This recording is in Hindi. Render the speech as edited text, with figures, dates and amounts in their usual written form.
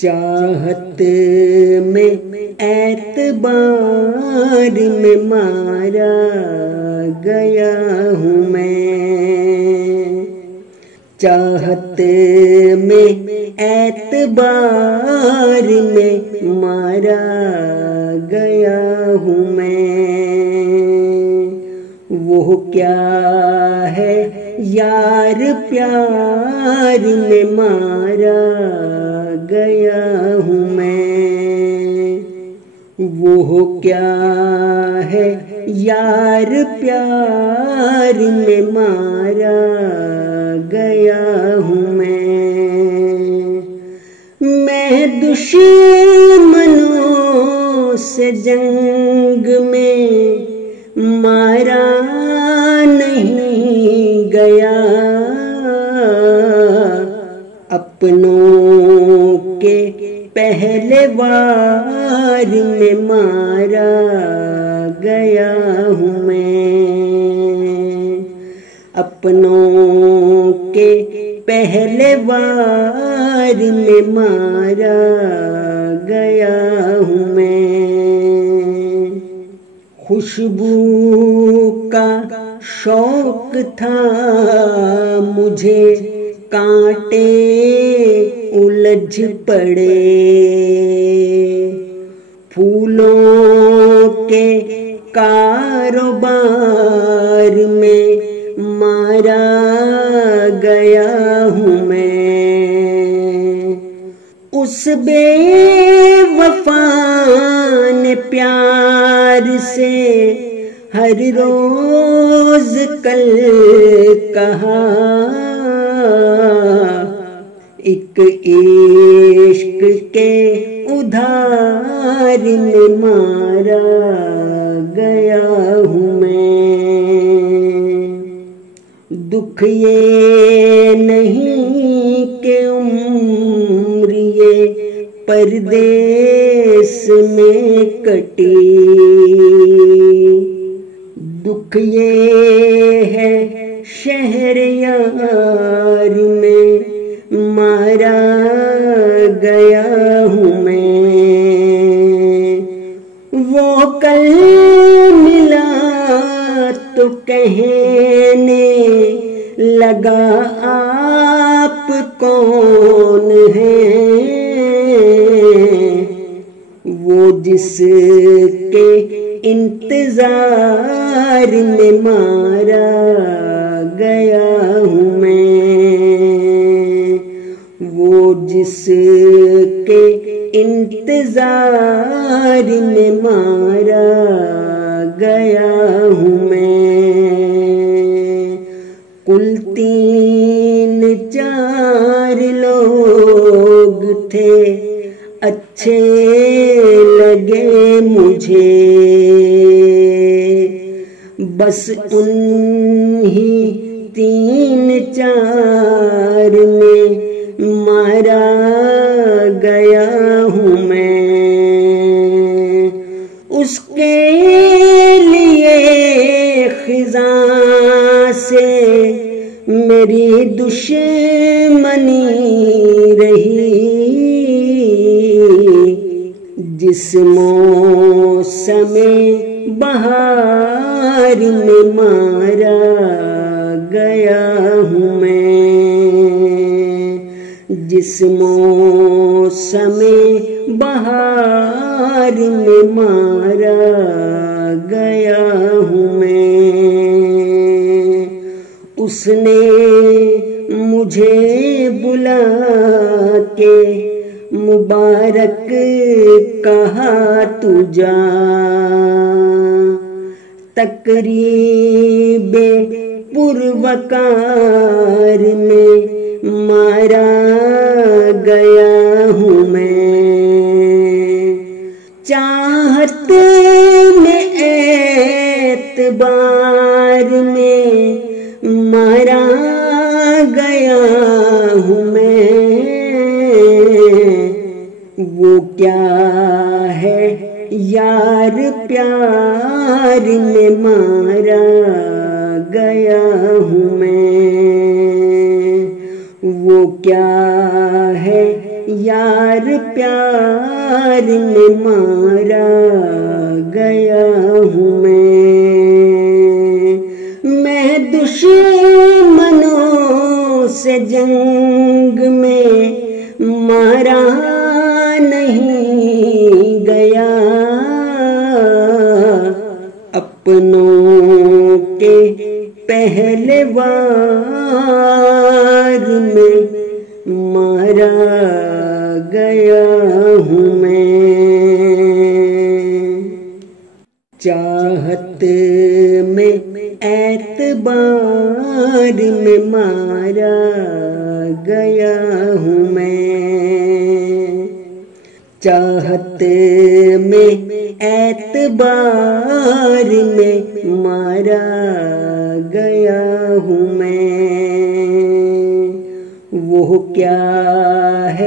चाहत में एतबार में मारा गया हूँ मैं। चाहत में एतबार में मारा गया हूँ मैं। वो क्या है यार प्यार में मारा गया हूँ मैं। वो क्या है यार प्यार में मारा गया हूँ मैं दुश्मनों से जंग में मारा नहीं गया। अपनों के पहले वार में मारा गया हूँ मैं। अपनों के पहले वार में मारा गया हूँ मैं। खुशबू का शौक था मुझे, कांटे उलझ पड़े। फूलों के कारोबार में मारा गया हूँ मैं। उस बेवफा ने प्यार से हर रोज कल कहा, एक इश्क के उधार में मारा गया हूँ मैं। दुख ये नहीं कि उम्र ये परदेस में कटी। दुख ये है शहर यार में मारा गया हूँ मैं। वो कल मिला तो कहने लगा आप कौन हैं। वो जिसके इंतजार में मारा गया हूँ मैं। वो जिसके इंतजार में मारा गया हूँ मैं। कुल 3-4 लोग थे अच्छे लगे मुझे, बस उन्हीं 3-4 में मारा गया हूँ मैं। उसके लिए खिज़ां से मेरी दुश्मनी रही। जिस मौसमे बहार में मारा गया हूँ मैं। जिस मौसमे बहार में मारा गया हूँ मैं। उसने मुझे बुला के मुबारक कहा तू जा। तकरीबे पुरवकार में मारा गया हूँ मैं। चाहत में एतबार में मारा गया हूँ मैं। वो क्या है यार प्यार में मारा गया हूँ मैं। वो क्या है यार प्यार में मारा गया हूँ मैं दुश्मनों से जंग में मारा नहीं गया, अपनों के पहले वार में मारा गया हूँ मैं। चाहत में एतबार में मारा गया हूँ मैं। चाहत में एतबार में मारा गया हूँ मैं। वो क्या है